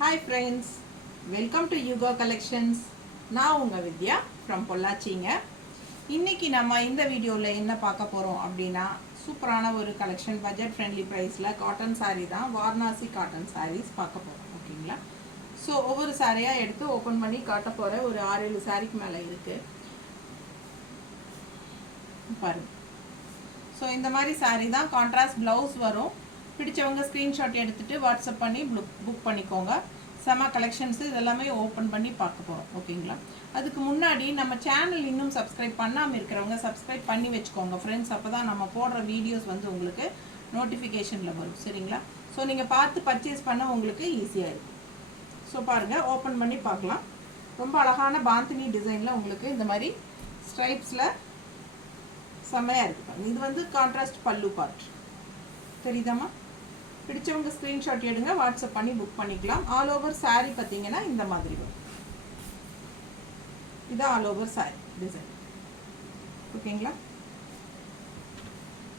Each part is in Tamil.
Hi friends, welcome to Yuga Collections. நான் உங்கள் வித்யா from பொள்ளாச்சிங்க. இன்னைக்கு நம்ம இந்த வீடியோவில் என்ன பார்க்க போகிறோம் அப்படின்னா சூப்பரான ஒரு கலெக்ஷன் பட்ஜெட் ஃப்ரெண்ட்லி ப்ரைஸில் காட்டன் சாரீ தான் வாரணாசி காட்டன் சாரீஸ் பார்க்க போகிறோம். ஓகேங்களா? ஸோ ஒவ்வொரு சாரியாக எடுத்து ஓப்பன் பண்ணி காட்ட போகிற ஒரு 6-7 சாரிக்கு மேலே இருக்குது பாருங்க. ஸோ இந்த மாதிரி சாரீ தான் கான்ட்ராஸ்ட் ப்ளவுஸ் வரும். பிடிச்சவங்க ஸ்க்ரீன்ஷாட் எடுத்துகிட்டு வாட்ஸ்அப் பண்ணி புக் பண்ணிக்கோங்க. செம கலெக்ஷன்ஸு இதெல்லாமே ஓப்பன் பண்ணி பார்க்க போகிறோம். ஓகேங்களா? அதுக்கு முன்னாடி நம்ம சேனல் இன்னும் சப்ஸ்கிரைப் பண்ணாமல் இருக்கிறவங்க சப்ஸ்கிரைப் பண்ணி வச்சுக்கோங்க ஃப்ரெண்ட்ஸ். அப்போ தான் நம்ம போடுற வீடியோஸ் வந்து உங்களுக்கு நோட்டிஃபிகேஷனில் வரும். சரிங்களா? ஸோ நீங்கள் பார்த்து பர்ச்சேஸ் பண்ண உங்களுக்கு ஈஸியாக இருக்கும். ஸோ பாருங்கள், ஓப்பன் பண்ணி பார்க்கலாம். ரொம்ப அழகான பாந்தினி டிசைனில் உங்களுக்கு இந்த மாதிரி ஸ்ட்ரைப்ஸில் செம்மையாக இருக்குது. இது வந்து கான்ட்ராஸ்ட் பல்லு பார்ட் தெரியுதாம்மா? பிடிச்சவங்க ஸ்க்ரீன்ஷாட் எடுங்க, வாட்ஸ்அப் பண்ணி புக் பண்ணிக்கலாம். ஆல் ஓவர் சாரீ பார்த்தீங்கன்னா இந்த மாதிரி வரும். இதுதான் ஆல் ஓவர் சாரீ டிசைன். ஓகேங்களா?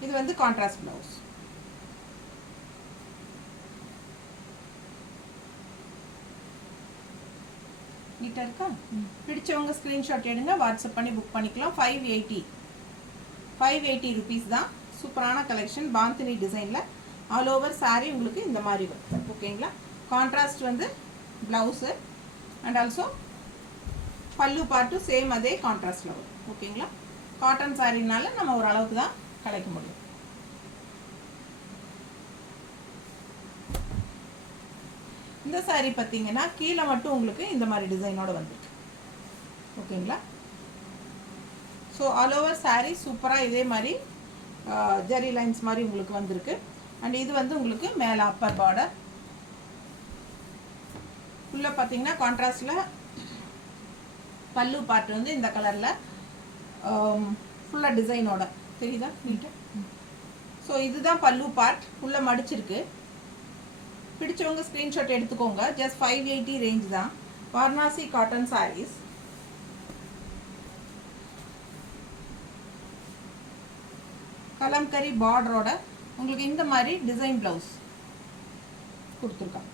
இது வந்து கான்ட்ராஸ்ட் ப்ளவுஸ். நீட்டாக இருக்கா? பிடிச்சவங்க ஸ்க்ரீன்ஷாட் எடுங்க, வாட்ஸ்அப் பண்ணி புக் பண்ணிக்கலாம். 580 ருபீஸ் தான். சூப்பரான கலெக்ஷன் பாந்தினி டிசைனில் ஆல் ஓவர் சாரீ உங்களுக்கு இந்த மாதிரி வரும். ஓகேங்களா? கான்ட்ராஸ்ட் வந்து ப்ளவுஸு அண்ட் ஆல்சோ பல்லு பார்ட்டும் சேம் அதே கான்ட்ராஸ்டில் வரும். ஓகேங்களா? காட்டன் சாரீனால நம்ம ஓரளவுக்கு தான் கிடைக்க முடியும். இந்த சாரீ பார்த்தீங்கன்னா கீழே மட்டும் உங்களுக்கு இந்த மாதிரி டிசைனோட வந்துருக்கு. ஓகேங்களா? ஸோ ஆல் ஓவர் சாரீ சூப்பராக இதே மாதிரி ஜெரி லைன்ஸ் மாதிரி உங்களுக்கு வந்திருக்கு. அண்ட் இது வந்து உங்களுக்கு மேலே அப்பர் பார்டர் ஃபுல்லாக பார்த்தீங்கன்னா கான்ட்ராஸ்டில் பல்லு பார்ட் வந்து இந்த கலரில் ஃபுல்லாக டிசைனோட தெரியுதா நீட்டாக? ஸோ இதுதான் பல்லு பார்ட் ஃபுல்லாக மடிச்சிருக்கு. பிடிச்சவங்க ஸ்க்ரீன்ஷாட் எடுத்துக்கோங்க. ஜஸ்ட் 580 ரேஞ்ச் தான். வாரணாசி காட்டன் சாரீஸ். கலம்கரி பார்டரோட உங்களுக்கு இந்த மாதிரி டிசைன் ப்ளவுஸ் கொடுத்துருக்காங்க.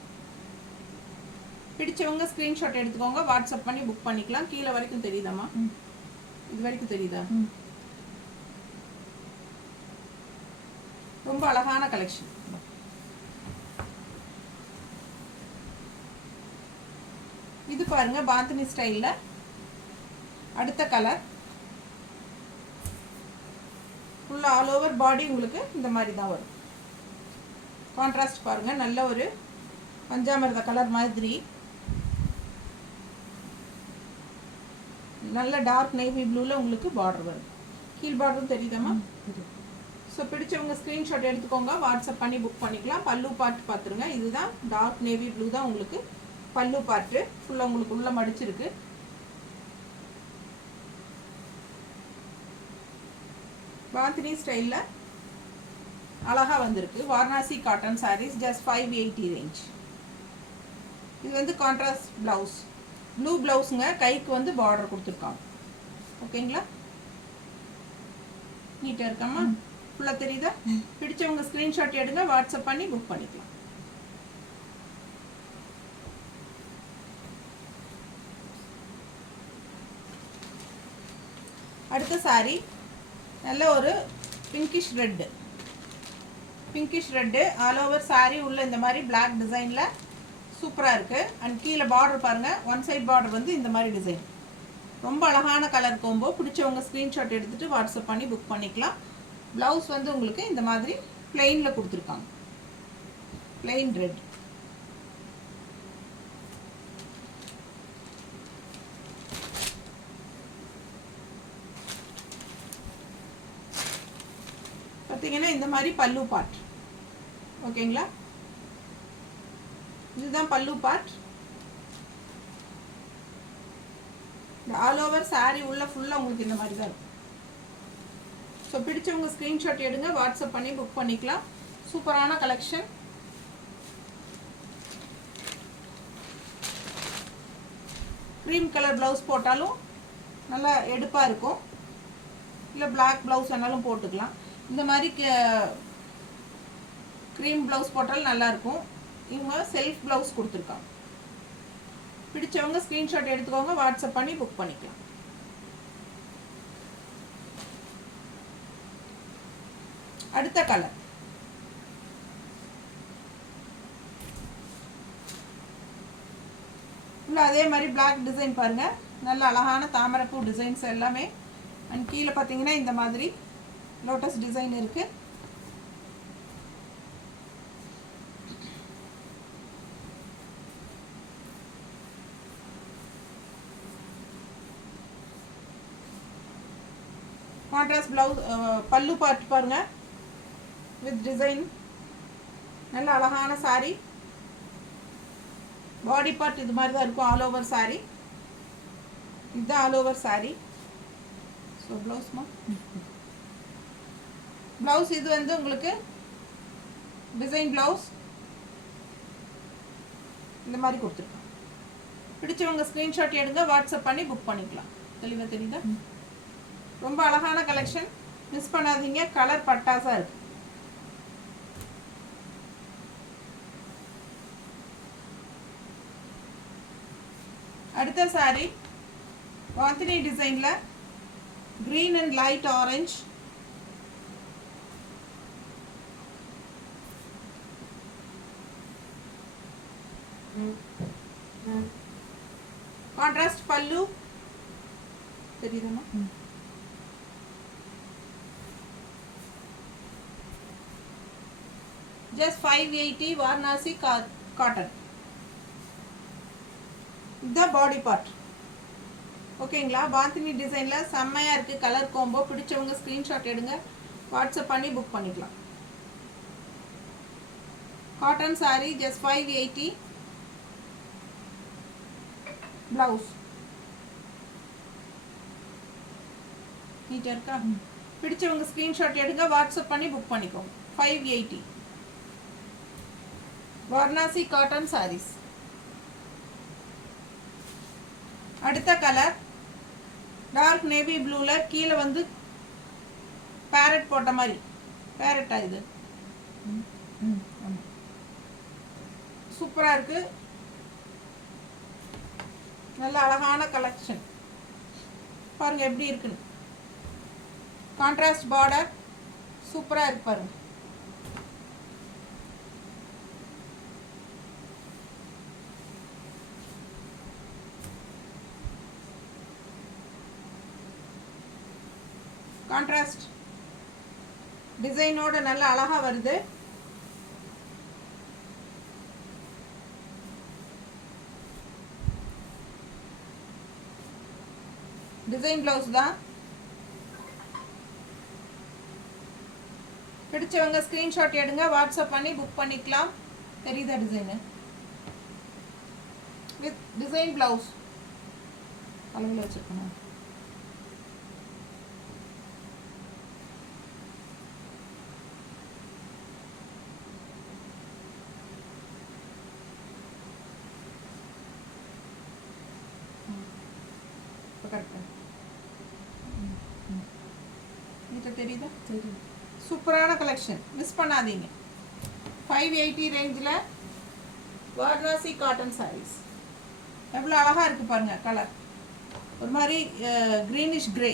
பிடிச்சவங்க ஸ்க்ரீன்ஷாட் எடுத்துக்கோங்க, வாட்ஸ்அப் பண்ணி புக் பண்ணிக்கலாம். கீழே வரைக்கும் தெரியுதாம்மா? இது வரைக்கும் தெரியுதா? ரொம்ப அழகான கலெக்ஷன். இது பாருங்க பாந்தினி ஸ்டைலில் அடுத்த கலர். ஃபுல்லாக ஆல் ஓவர் பாடி உங்களுக்கு இந்த மாதிரி தான் வரும். கான்ட்ராஸ்ட் பாருங்கள், நல்ல ஒரு பஞ்சாமிர்த கலர் மாதிரி நல்ல டார்க் நேவி ப்ளூவில் உங்களுக்கு பார்டர் வரும். கீழ் பார்டரும் தெரியுதாம்மா? ஸோ பிடிச்சவங்க ஸ்க்ரீன்ஷாட் எடுத்துக்கோங்க, வாட்ஸ்அப் பண்ணி புக் பண்ணிக்கலாம். பல்லு பார்ட் பார்த்துருங்க. இதுதான் டார்க் நேவி ப்ளூ தான் உங்களுக்கு பல்லு பார்ட்டு. ஃபுல்லாக உங்களுக்கு உள்ளே மடிச்சிருக்கு. பாந்தினி ஸ்டைலில் அழகாக வந்திருக்கு. Varanasi cotton saris just 580 range. இது வந்து கான்ட்ராஸ்ட் ப்ளவுஸ், ப்ளூ ப்ளவுஸுங்க. கைக்கு வந்து பார்டர் கொடுத்துருக்காங்க. ஓகேங்களா? நீட்டாக இருக்காம்மா? ஃபுல்லாக தெரியுதா? பிடிச்சவங்க ஸ்க்ரீன்ஷாட் எடுங்க, வாட்ஸ்அப் பண்ணி புக் பண்ணிக்கலாம். அடுத்த சாரீ நல்ல ஒரு pinkish red all over sari உள்ள இந்த மாதிரி பிளாக் டிசைனில் சூப்பராக இருக்குது. அண்ட் கீழே பார்டர் பாருங்கள், ஒன் சைட் பார்டர் வந்து இந்த மாதிரி டிசைன். ரொம்ப அழகான கலர் கோம்போ. பிடிச்சவங்க ஸ்க்ரீன்ஷாட் எடுத்துகிட்டு வாட்ஸ்அப் பண்ணி புக் பண்ணிக்கலாம். ப்ளவுஸ் வந்து உங்களுக்கு இந்த மாதிரி பிளெயினில் கொடுத்துருக்காங்க. Plain red. பார்த்தீங்கன்னா இந்த மாதிரி பல்லு பார்ட். ஓகேங்களா? இதுதான் பல்லு பார்ட். ஆல் ஓவர் சாரீ உள்ள ஃபுல்லாக உங்களுக்கு இந்த மாதிரி தான் இருக்கும். ஸோ பிடிச்சவங்க ஸ்க்ரீன்ஷாட் எடுங்க, வாட்ஸ்அப் பண்ணி புக் பண்ணிக்கலாம். சூப்பரான கலெக்ஷன். க்ரீம் கலர் ப்ளவுஸ் போட்டாலும் நல்லா எடுப்பாக இருக்கும். இல்லை பிளாக் ப்ளவுஸ் வேணாலும் போட்டுக்கலாம். இந்த மாதிரி க்ரீம் ப்ளவுஸ் போட்டாலும் நல்லாயிருக்கும். இவங்க செல்ஃப் ப்ளவுஸ் கொடுத்துருக்காங்க. பிடிச்சவங்க ஸ்க்ரீன்ஷாட் எடுத்துக்கோங்க, வாட்ஸ்அப் பண்ணி புக் பண்ணிக்கலாம். அடுத்த கலர் உள்ள அதே மாதிரி பிளாக் டிசைன் பாருங்கள், நல்ல அழகான தாமரைப்பூ டிசைன்ஸ் எல்லாமே. அண்ட் கீழே பார்த்தீங்கன்னா இந்த மாதிரி லோட்டஸ் டிசைன் இருக்குது. கான்ட்ராஸ்ட் ப்ளவுஸ், பல்லு பார்ட் பாருங்க வித் டிசைன், நல்ல அழகான சாரி. பாடி பார்ட் இது மாதிரி தான் இருக்கும், ஆல் ஓவர் சாரி. இதுதான் ஆல் ஓவர் சாரி. ஸோ ப்ளவுஸ்மா ப்ளவுஸ் இது வந்து உங்களுக்கு டிசைன் ப்ளவுஸ் இந்த மாதிரி கொடுத்துருக்கோம். பிடிச்சவங்க ஸ்க்ரீன்ஷாட் எடுங்க, வாட்ஸ்அப் பண்ணி புக் பண்ணிக்கலாம். தெளிவாக தெரியுதா? ரொம்ப அழகான கலெக்ஷன், மிஸ் பண்ணாதீங்க. கலர் பட்டாசா இருக்கு. அடுத்த சாரி வாந்தினி டிசைன்ல green and light orange. Contrast பல்லு தெரியுதுமா? just 580 Varanasi cotton. இந்த பாடி பார்ட் ஓகேங்களா? பாந்தினி டிசைன்ல செம்மையா இருக்கு கலர் காம்போ. பிடிச்சவங்க ஸ்கிரீன்ஷாட் எடுங்க, வாட்ஸ்அப் பண்ணி புக் பண்ணிக்கலாம். Cotton sorry just 580. பிளவுஸ் நீட்டா இருக்கா? பிடிச்சவங்க ஸ்கிரீன்ஷாட் எடுங்க, வாட்ஸ்அப் பண்ணி புக் பண்ணிக்கோங்க. 580 வாரணாசி காட்டன் சாரீஸ். அடுத்த கலர் டார்க் நேவி ப்ளூல கீழே வந்து பேரட் போட்ட மாதிரி. பேரட்டா இது? சூப்பரா இருக்கு, நல்ல அழகான கலெக்ஷன். பாருங்க எப்படி இருக்குன்னு. கான்ட்ராஸ்ட் பார்டர் சூப்பரா இருக்கு பாருங்க. கான்ட்ராஸ்ட் டிசைனோட நல்ல அழகா வருது. டிசைன் பிளவுஸ் தான். பிடிச்சவங்க ஸ்கிரீன்ஷாட் எடுங்க, வாட்ஸ்அப் பண்ணி புக் பண்ணிக்கலாம். தெரியுதா டிசைனு? வித் டிசைன் பிளவுஸ் அளவில் வச்சிருக்கணும். தெரியுதா? சூப்பரான கலெக்ஷன், மிஸ் பண்ணாதீங்க. 580 ரேஞ்சில் வாரணாசி காட்டன் சாரீஸ். எவ்வளோ அழகா இருக்கு பாருங்க கலர். ஒரு மாதிரி கிரீனிஷ் கிரே.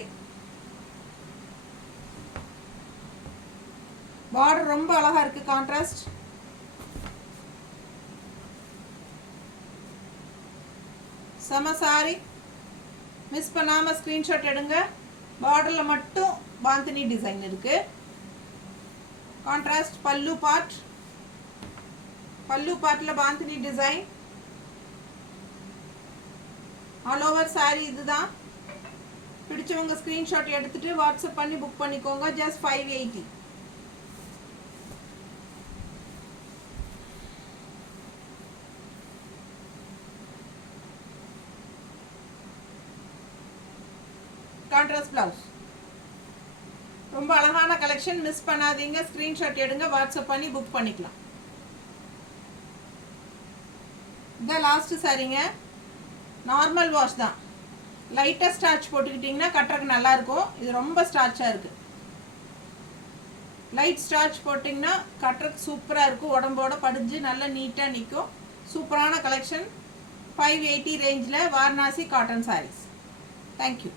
பார்டர் ரொம்ப அழகா இருக்கு, கான்ட்ராஸ்ட். செம சாரி, மிஸ் பண்ணாம ஸ்கிரீன்ஷாட் எடுங்க. பார்டர்ல மட்டும் பாந்தினி டிசைன் இருக்கு. Contrast pallu part. பல்லு பார்ட்ல bandhani design. All over sari இதுதான். பிடிச்சவங்க ஸ்கிரீன்ஷாட் எடுத்துட்டு வாட்ஸ்அப் பண்ணி புக் பண்ணிக்கோங்க. ஜஸ்ட் 580. Contrast blouse. ரொம்ப அழகான கலெக்ஷன், மிஸ் பண்ணாதீங்க. ஸ்கிரீன்ஷாட் எடுங்க, வாட்ஸ்அப் பண்ணி புக் பண்ணிக்கலாம். இந்த லாஸ்ட் சாரிங்க, நார்மல் வாஷ் தான். லைட்டாக ஸ்டார்ச் போட்டுக்கிட்டிங்கன்னா கட்டுறதுக்கு நல்லா இருக்கும். இது ரொம்ப ஸ்டார்ச்சாக இருக்கு. லைட் ஸ்டார்ச் போட்டிங்கன்னா கட்டுறதுக்கு சூப்பராக இருக்கும். உடம்போட படிஞ்சு நல்லா நீட்டாக நிற்கும். சூப்பரான கலெக்ஷன், 580 ரேஞ்சில் வாரணாசி காட்டன் சாரீஸ். தேங்க்யூ.